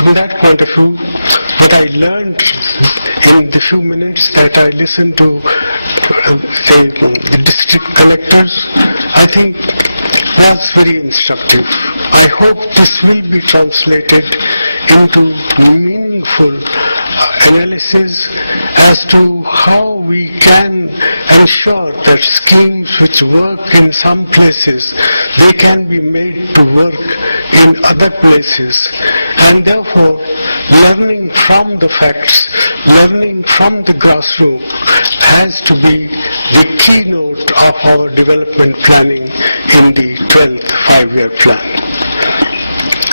from that point of view, what I learned in the few minutes that I listened to the district collectors, I think was very instructive. I hope this will be translated into meaningful analysis as to how we can ensure that schemes which work in some places, they can be made to work in other places, and therefore learning from the facts, learning from the grassroots has to be the keynote of our development planning in the 12th five-year plan.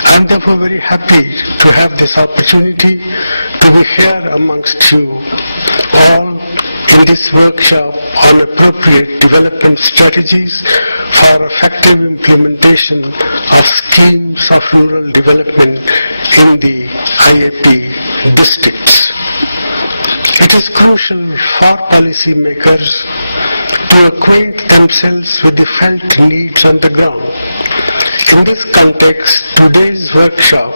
I am therefore very happy to have this opportunity to be here amongst you all in this workshop on appropriate development strategies for effective implementation of schemes of rural development in the IAP districts. It is crucial for policymakers to acquaint themselves with the felt needs on the ground. In this context, today's workshop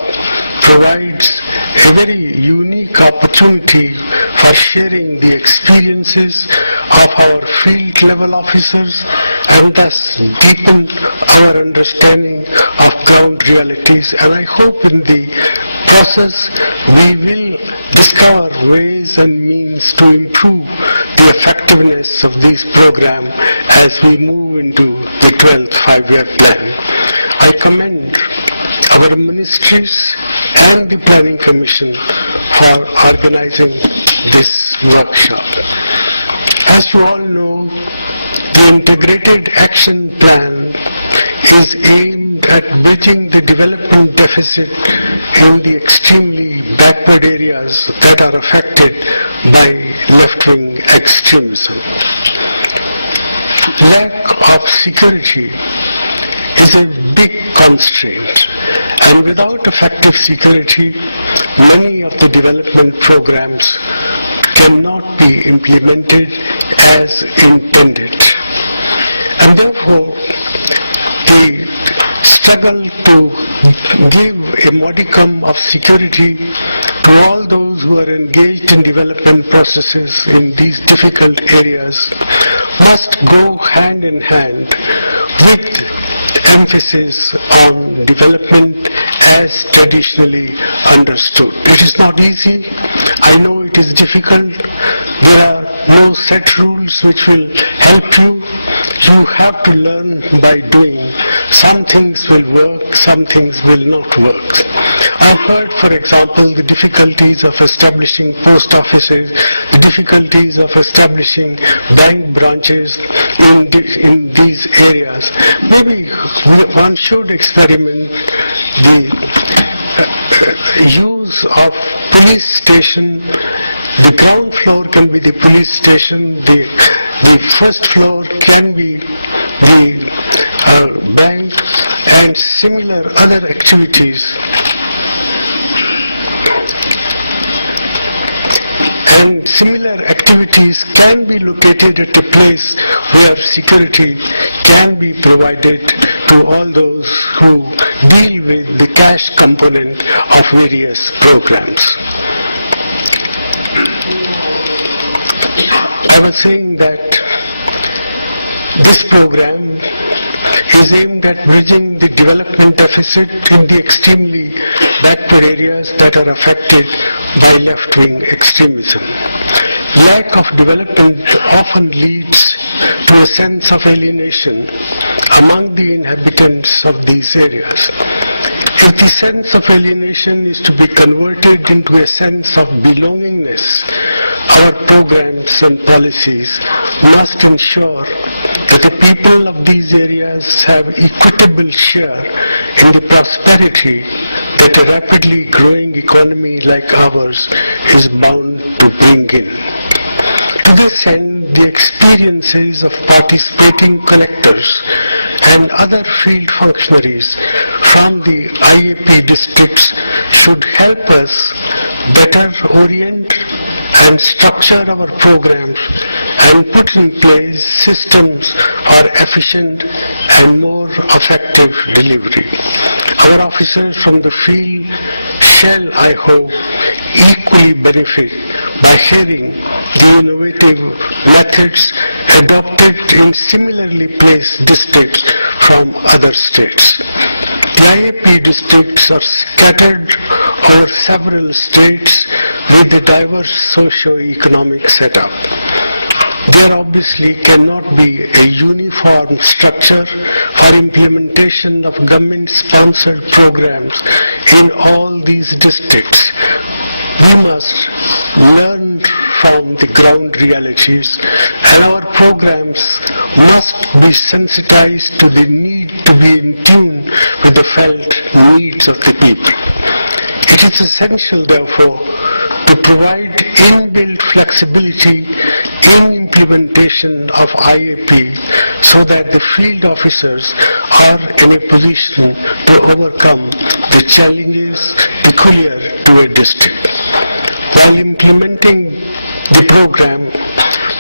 provides a very unique opportunity for sharing the experiences of our field level officers and thus deepen our understanding of ground realities. And I hope in the process we will discover ways and means to improve the effectiveness of this program as we move into the 12th five-year plan. I commend our ministries and the Planning Commission for organizing this workshop. As you all know, the Integrated Action Plan is aimed at bridging the development deficit in the extremely backward areas that are affected by left-wing extremism. Lack of security is a big constraint, and without effective security, many of the development programs cannot be implemented as intended. And therefore, the struggle to give a modicum of security to all those who are engaged in development processes in these difficult areas must go hand in hand with emphasis on development as traditionally understood. It is not easy. I know it is difficult. There are no set rules which will help you. You have to learn by doing. Some things will work, some things will not work. I've heard, for example, the difficulties of establishing post offices, the difficulties of establishing bank branches in these areas. Maybe one should experiment the use of police station. The ground floor can be the police station, the first floor can be the bank, and similar other activities. And similar activities can be located at a place where security can be provided to all those who deal with the cash component of various programs. I was saying that this program is aimed at bridging the development deficit in the extremely backward areas that are affected by left-wing extremism. Lack of development often leads to a sense of alienation among the inhabitants of these areas. If the sense of alienation is to be converted into a sense of belongingness, our programs and policies must ensure that the people of these areas have equitable share in the prosperity that a rapidly growing economy like ours is bound to bring in. To this end, the experiences of participating collectors and other field functionaries from the IAP districts should help us better orient and structure our programs and put in place systems for efficient and more effective delivery. Our officers from the field shall, I hope, equally benefit by hearing the innovative methods adopted in similarly placed districts from other states. The IAP districts are scattered over several states with a diverse socio-economic setup. There obviously cannot be a uniform structure for implementation of government-sponsored programs in all these districts. We must learn from the ground realities, and our programs must be sensitized to the need to be in tune with the felt needs of the people. It is essential, therefore, to provide inbuilt flexibility in implementation of IAP so that the field officers are in a position to overcome the challenges peculiar to a district. While implementing the program,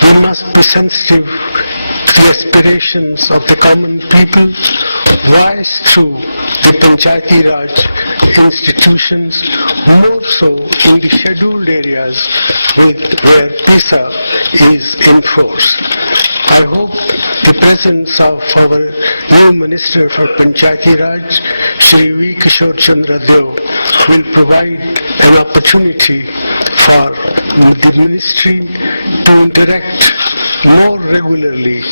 we must be sensitive to the aspirations of the common people voiced through the Panchayati Raj institutions, more so in the scheduled areas where PISA is in force. I hope the presence of our new Minister for Panchayati Raj, Shri V. Kishore Chandra Deo, will provide an opportunity for the ministry to interact more regularly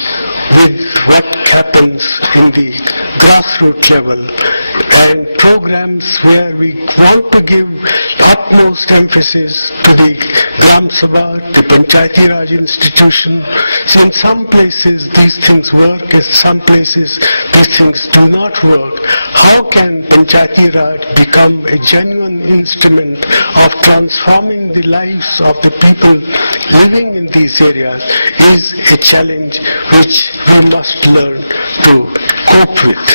with what happens in the grassroots level, and programs where we want to give utmost emphasis to the Gram Sabha, the Panchayati Raj institution. So in some places these things work, in some places these things do not work. How can Panchayati Raj become a genuine instrument of transforming the lives of the people living in these areas is a challenge which we must learn to cope with.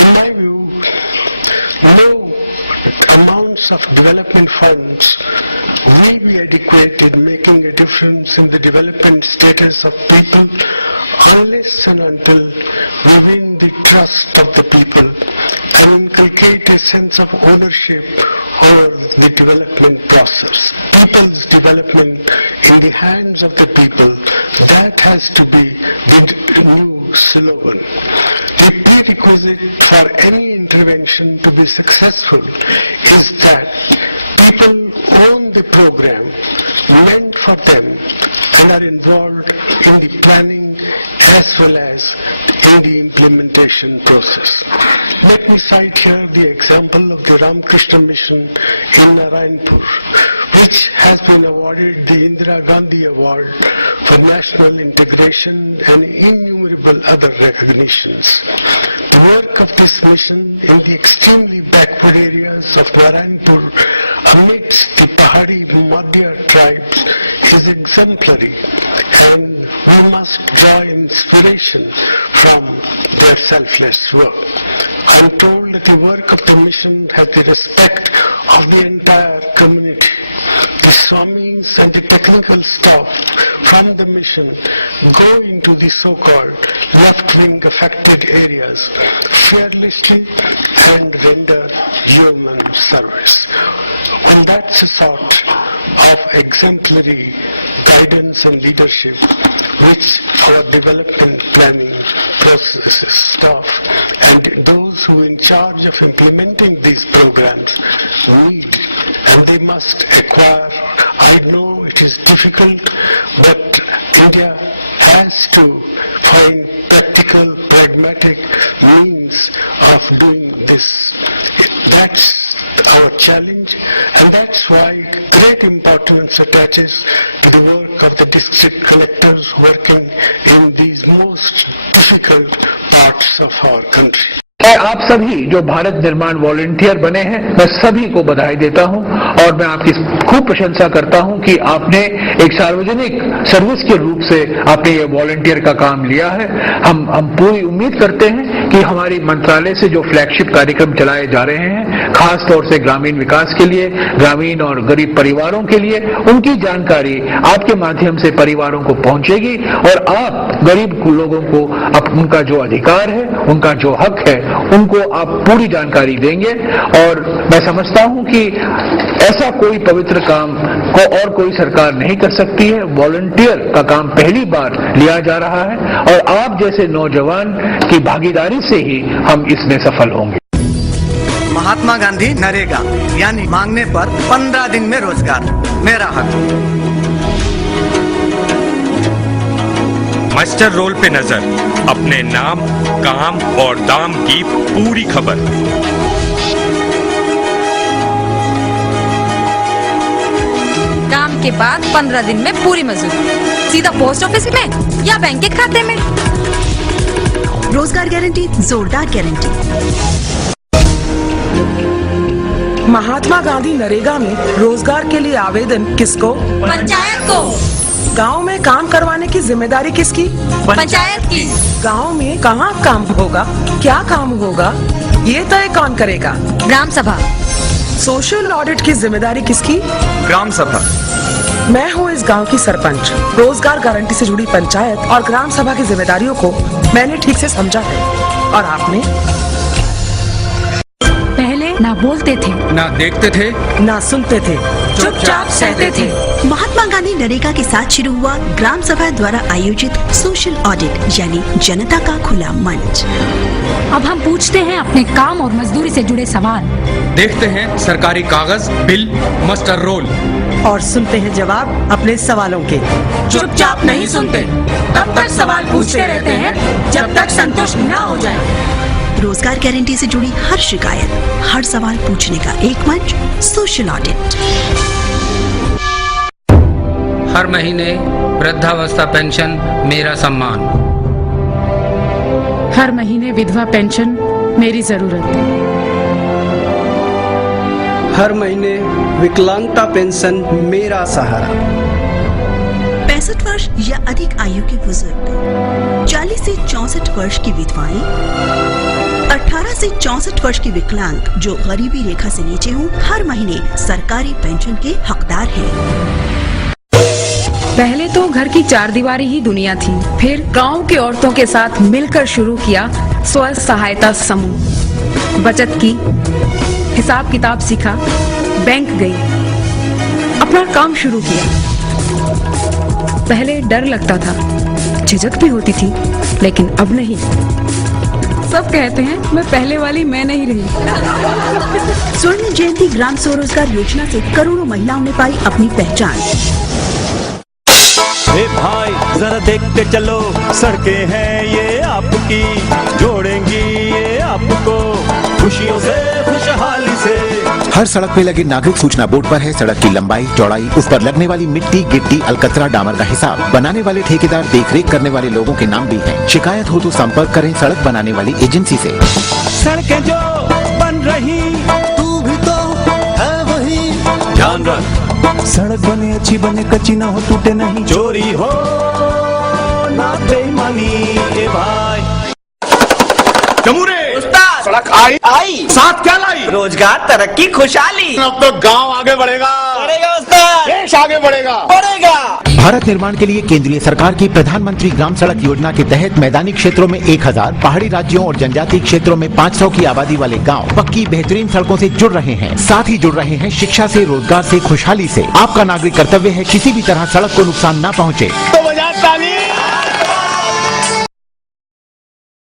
In my view, no amounts of development funds will be adequate in making a difference in the development status of people unless and until we win the trust of the people and inculcate a sense of ownership over the development process. People's development in the hands of the people, that has to be the new slogan. The prerequisite for any intervention to be successful is that people own the program meant for them and are involved in the planning as well as in the implementation process. Let me cite here the example of the Ramakrishna Mission in Narayanpur, which has been awarded the Indira Gandhi Award for National Integration and innumerable other recognitions. The work of this mission in the extremely backward areas of Narayanpur amidst the Pahadi Madhya tribes is exemplary, and we must draw inspiration from their selfless work. I am told that the work of the mission has the respect of the entire community. The Swamis and the technical staff from the mission go into the so-called left-wing affected areas fearlessly and render human service. Well, that's a sort of exemplary guidance and leadership which our development planning processes, staff, and those who are in charge of implementing these programs need, and they must acquire. I know it is difficult, but India has to find practical, pragmatic means of doing this. That's our challenge, and that's why great importance attaches to the work of the district collectors working in these most difficult parts of our country. मैं आप सभी जो भारत निर्माण volunteer बने हैं, मैं सभी को बधाई देता हूं और मैं आपकी खूब प्रशंसा करता हूं कि आपने एक सार्वजनिक सर्विस के रूप से आपने ये वॉलंटियर का काम लिया है। हम पूरी उम्मीद करते हैं कि हमारी मंत्रालय से जो फ्लैगशिप कार्यक्रम चलाए जा रहे हैं, खास तौर से ग्रामीण विकास के लिए, ग्रामीण और गरीब परिवारों के लिए, उनकी जानकारी आपके माध्यम से परिवारों को पहुंचेगी और आप गरीब लोगों को उनका जो अधिकार है, उनका जो हक है, उनको आप पूरी जानकारी देंगे। और मैं समझता हूं कि ऐसा कोई पवित्र काम को और कोई सरकार नहीं कर सकती है। वॉलंटियर का काम पहली बार लिया जा रहा है और आप जैसे नौजवान की भागीदारी से ही हम इसमें सफल होंगे। महात्मा गांधी नरेगा यानी मांगने पर 15 दिन में रोजगार, मेरा हक। मास्टर रोल पे नजर, अपने नाम, काम और दाम की पूरी खबर। काम के बाद 15 दिन में पूरी मजदूरी, सीधा पोस्ट ऑफिस में या बैंक के खाते में। रोजगार गारंटी, जोरदार गारंटी। महात्मा गांधी नरेगा में रोजगार के लिए आवेदन किसको? पंचायत को। गांव में काम करवाने की जिम्मेदारी किसकी? पंचायत की। गांव में कहाँ काम होगा, क्या काम होगा, ये तय कौन करेगा? ग्राम सभा। सोशल ऑडिट की जिम्मेदारी किसकी? ग्राम सभा। मैं हूँ इस गांव की सरपंच। रोजगार गारंटी से जुड़ी पंचायत और ग्राम सभा की जिम्मेदारियों को मैंने ठीक से समझा है और आपने? पहले ना बोलते थे, ना देखते थे, ना सुनते थे, चुपचाप सहते थे। महात्मा गांधी नरेगा के साथ शुरू हुआ ग्राम सभा द्वारा आयोजित सोशल ऑडिट यानी जनता का खुला मंच। अब हम पूछते हैं अपने काम और मजदूरी से जुड़े सवाल, देखते हैं सरकारी कागज, बिल, मास्टर रोल और सुनते हैं जवाब अपने सवालों के। चुपचाप नहीं सुनते, तब तक सवाल पूछते रहते हैं जब तक संतुष्ट न हो जाए। रोजगार गारंटी से जुड़ी हर शिकायत, हर सवाल पूछने का एक मंच, सोशल ऑडिट। हर महीने वृद्धावस्था पेंशन, मेरा सम्मान। हर महीने विधवा पेंशन, मेरी जरूरत। हर महीने विकलांगता पेंशन, मेरा सहारा। 65 वर्ष या अधिक आयु के बुजुर्ग, 40 से 64 वर्ष की विधवाएं, 18 से 64 वर्ष के विकलांग जो गरीबी रेखा से नीचे हों, हर महीने सरकारी पेंशन के हकदार हैं। पहले तो घर की चारदीवारी ही दुनिया थी, फिर गांव के औरतों के साथ मिलकर शुरू किया स्व सहायता समूह। बचत की, हिसाब किताब सीखा, बैंक गई, अपना काम शुरू किया। पहले डर लगता था, झिझक भी होती थी, लेकिन अब नहीं। सब कहते हैं मैं पहले वाली मैं नहीं रही। स्वर्ण जयंती ग्राम स्वरोजगार योजना से करोड़ों महिलाओं ने पाई अपनी पहचान। ए भाई जरा देखते चलो, सड़कें हैं ये आपकी, जोड़ेंगी ये आपको खुशियों से, खुशहाली से। हर सड़क पे लगे नागरिक सूचना बोर्ड पर है सड़क की लंबाई, चौड़ाई, उस पर लगने वाली मिट्टी, गिट्टी, अलकतरा, डामर का हिसाब। बनाने वाले ठेकेदार, देखरेख करने वाले लोगों के नाम भी हैं। शिकायत हो तो संपर्क करें सड़क बनाने वाली एजेंसी से। सड़कें जो बन रही, तू भी तो है वही, ध्यान रख। सड़क बने अच्छी बने, कच्ची ना हो, टूटे नहीं, चोरी हो ना बेईमानी। ए भाई जमूरे सड़क आई साथ क्या लाई? रोजगार, तरक्की, खुशहाली। अब तो गांव आगे बढ़ेगा, देश आगे बढ़ेगा। भारत निर्माण के लिए केंद्रीय सरकार की प्रधानमंत्री ग्राम सड़क योजना के तहत मैदानी क्षेत्रों में 1000, पहाड़ी राज्यों और जनजातीय क्षेत्रों में 500 की आबादी वाले गांव पक्की बेहतरीन सड़कों से जुड़ रहे हैं। साथ ही जुड़ रहे हैं शिक्षा से, रोजगार से, खुशहाली से। आपका नागरिक कर्तव्य है किसी भी तरह सड़क को नुकसान न पहुँचे। तो बजाज ताली।